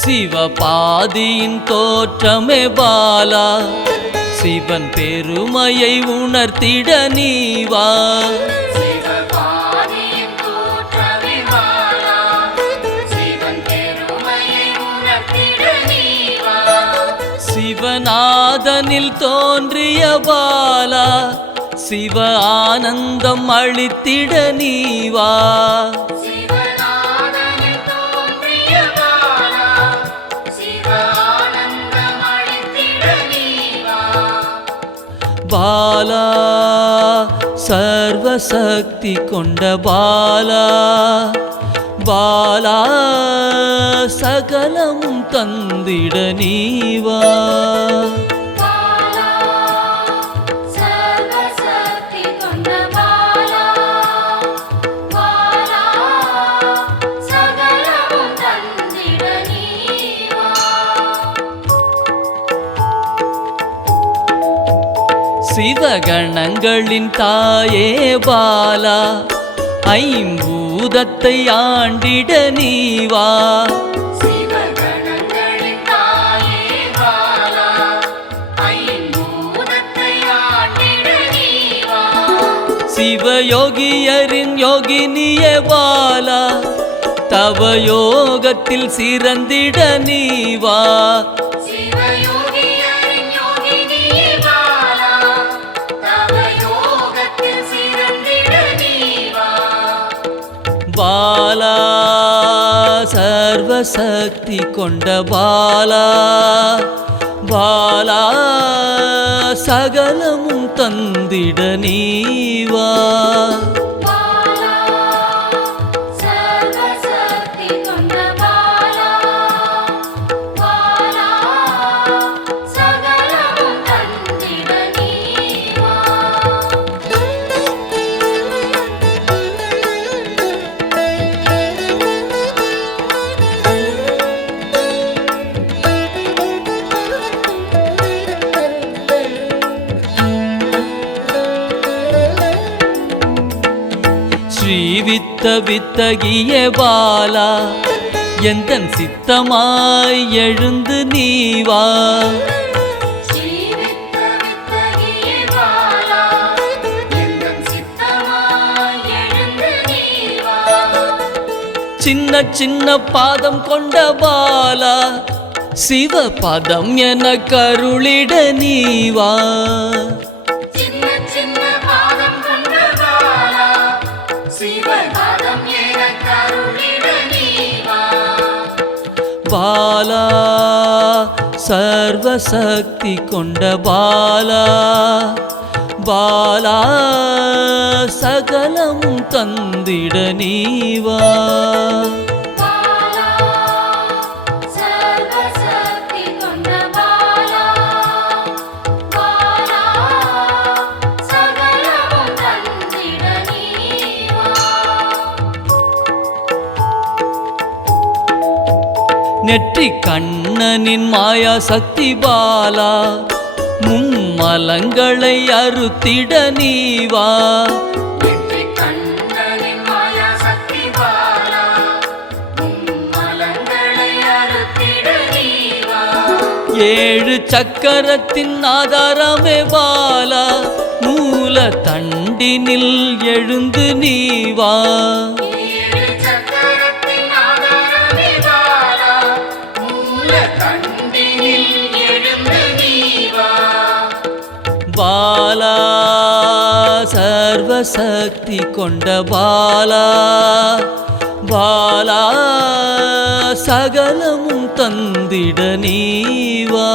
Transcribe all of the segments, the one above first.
சிவபாதியின் தோற்றமே பாலா, சிவன் பெருமையை உணர்த்திட நீவா. சிவநாதனில் தோன்றிய பாலா, சிவ ஆனந்தம் அளித்திட நீவா. பாலா சர்வசக்தி கொண்ட பாலா, பாலா சகலமும் தந்திட நீவா. சிவகணங்களின் தாயே பாலா, ஐம்பூதத்தை ஆண்டிட நீவா. சிவயோகியரின் யோகினியே பாலா, தவ யோகத்தில் சிறந்திட நீவா. பாலா சர்வசக்தி கொண்ட பாலா, பாலா சகலமும் தந்திட நீவா. ஸ்ரீவித்த வித்தகிய பாலா, எந்தன் சித்தமாய் எழுந்து நீவா. சின்ன சின்ன பாதம் கொண்ட பாலா, சிவ பதம் என கருளிட நீவா. பாலா சர்வசக்தி கொண்ட பாலா, பாலா சகலமும் தந்திட நீவா. நெற்றி கண்ணனின் மாயா சக்தி பாலா, மும்மலங்களை அறுத்திட நீவா. ஏழு சக்கரத்தின் ஆதாரமே பாலா, மூல தண்டினில் எழுந்து நீவா. பாலா சர்வசக்தி கொண்ட பாலா, பாலா சகலமும் தந்திட நீவா.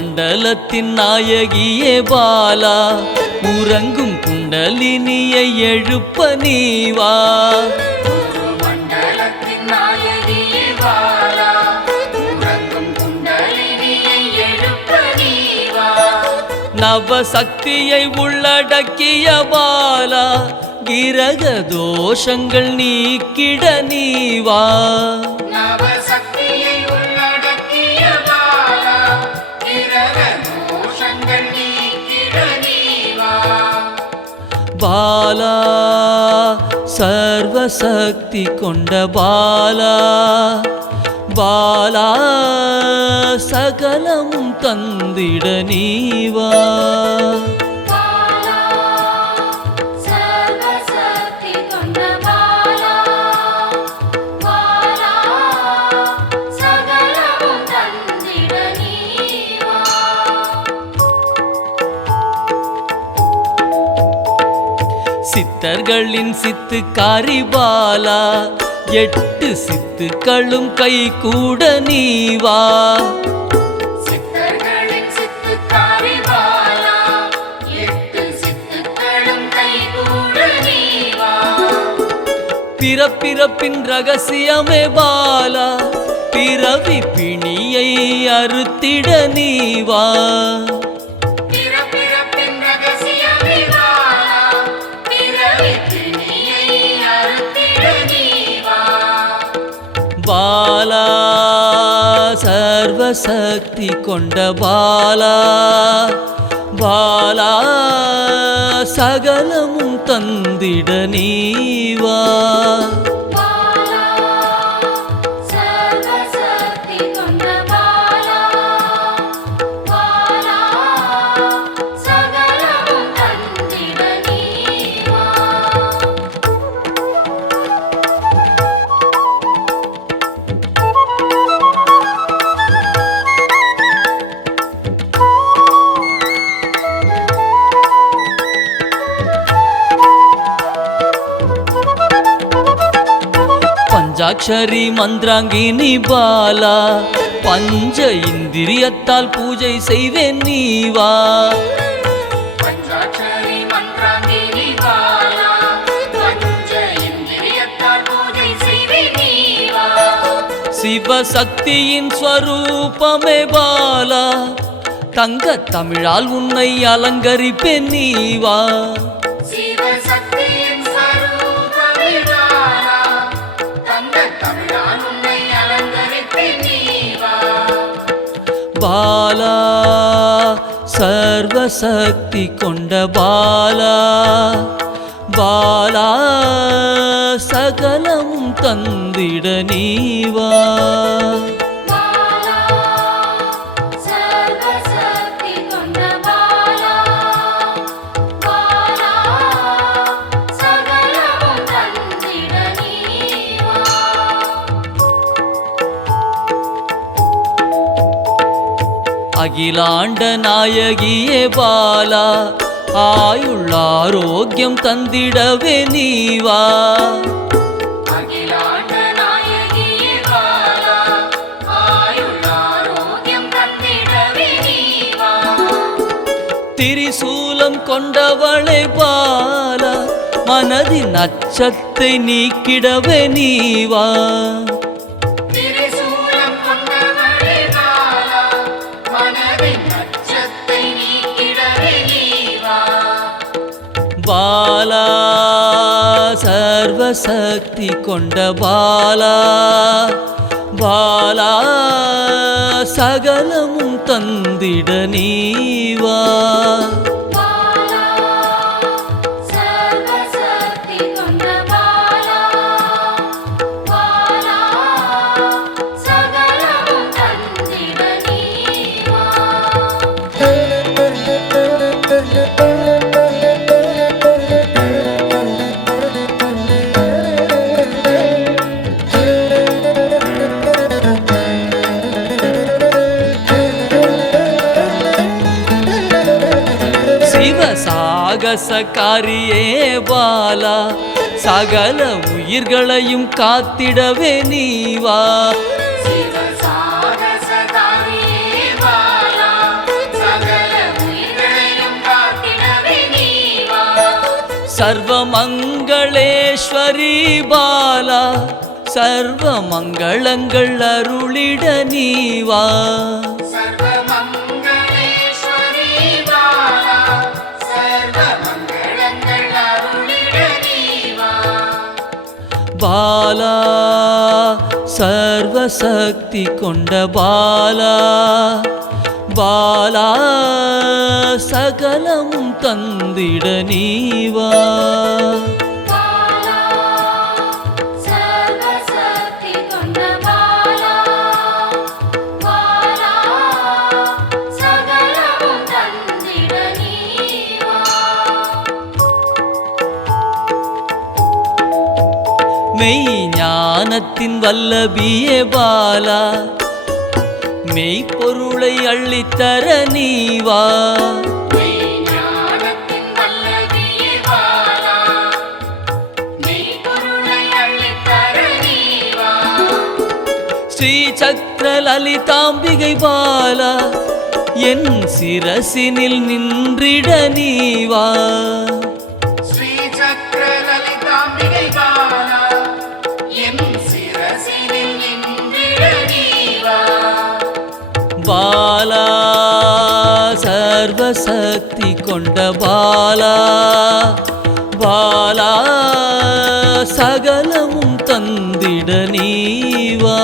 மண்டலத்தின் நாயகியே பாலா உறங்கும் குண்டலினியை எழுப்ப நீவா நவசக்தியை உள்ளடக்கிய பாலா கிரக தோஷங்கள் நீக்கிட நீவா பாலா சர்வசக்தி கொண்ட பாலா பாலா சகலமும் தந்திட நீவா சித்தர்களின் சித்துக்காரி பாலா 8 சித்துக்களும் கை கூட நீவா பிறப்பிறப்பின் ரகசியமே பாலா பிறவி பிணியை அறுத்திட நீவா பாலா சர்வசக்தி கொண்ட பாலா பாலா சகலமும் தந்திட நீவா பஞ்சாட்சரி மந்திராங்கினி பாலா பஞ்ச இந்திரியத்தால் பூஜை செய்வேன் நீவா சிவசக்தியின் ஸ்வரூபமே பாலா தங்க தமிழால் உன்னை அலங்கரிப்பேன் நீவா பாலா சர்வசக்தி கொண்ட பாலா பாலா சகலமும் தந்திட நீவா அகிலாண்ட நாயகியே பாலா ஆயுள் ஆரோக்கியம் தந்திடவே நீவா திரிசூலம் கொண்டவளே பாலா மனதின் அச்சத்தை நீக்கிடவே நீவா பாலா சர்வசக்தி கொண்ட பாலா பாலா சகலமும் தந்திட நீவா சாகசக்காரியே பாலா சகல உயிர்களையும் காத்திடவே நீவா சர்வமங்களேஸ்வரி பாலா சர்வ மங்களங்கள் அருளிட நீவா பாலா சர்வசக்தி கொண்ட பாலா பாலா சகலமும் தந்திட நீவா மெய் ஞானத்தின் வல்லபியே பாலா மெய்ப்பொருளை அள்ளித்தர நீவா ஸ்ரீ சக்கர லலிதாம்பிகை பாலா என் சிரசினில் நின்றிட நீவா பாலா சர்வசக்தி கொண்ட பாலா பாலா சகலமும் தந்திட நீவா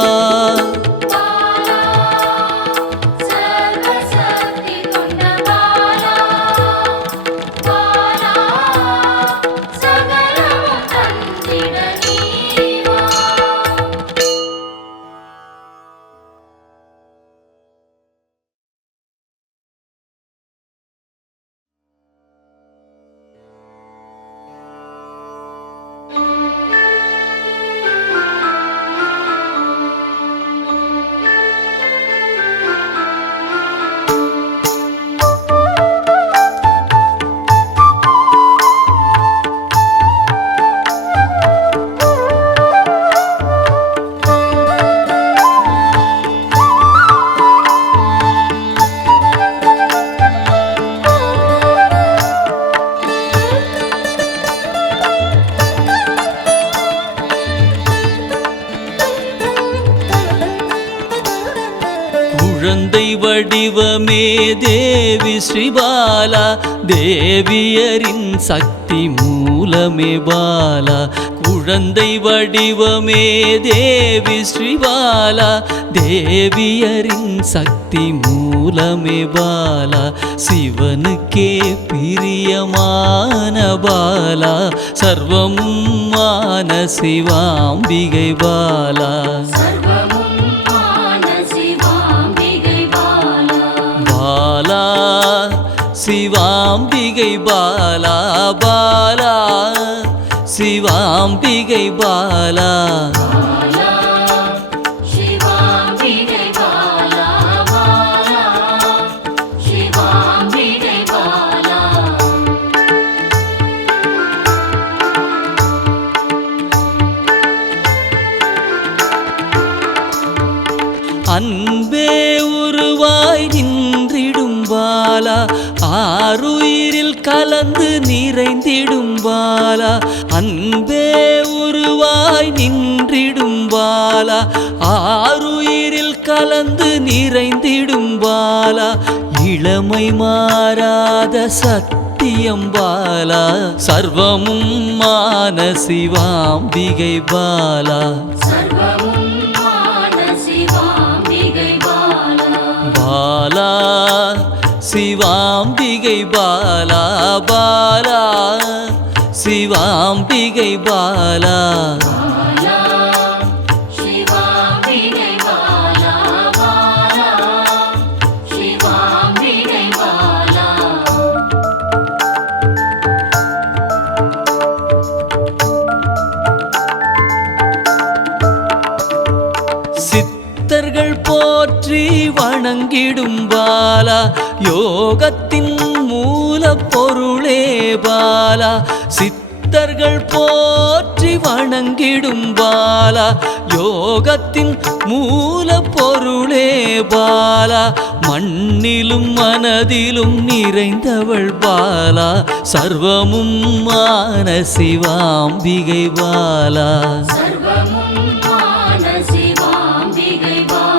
குழந்தை வடிவமே தேவி ஸ்ரீபாலா தேவியரின் சக்தி மூலமே பாலா குழந்தை வடிவமே தேவி ஸ்ரீபாலா தேவியரின் சக்தி மூலமே பாலா சிவனுக்கே பிரியமான பாலா சர்வமும் மான சிவாம்பிகை பாலா பாலா சிவாம்பிகை பாலா பாலா சிவாம்பிகை பாலா அன்பே உருவாய் நின்றிடும் பாலா ஆருயிரில் கலந்து நிறைந்திடும் பாலா அன்பே உருவாய் நின்றிடும் பாலா ஆருயிரில் கலந்து நிறைந்திடும் பாலா இளமை மாறாத சத்தியம் பாலா சர்வமும் மான சிவாம்பிகை பாலா பாலா சிவாம்பிகை பாலா பாலா சிவாம்பிகை பாலா சித்தர்கள் போற்றி வணங்கிடும் பாலா யோகத்தின் மூல பொருளே பாலா சித்தர்கள் போற்றி வணங்கிடும் பாலா யோகத்தின் மூல பொருளே பாலா மண்ணிலும் மனதிலும் நிறைந்தவள் பாலா சர்வமும் மான சிவாம்பிகை பாலா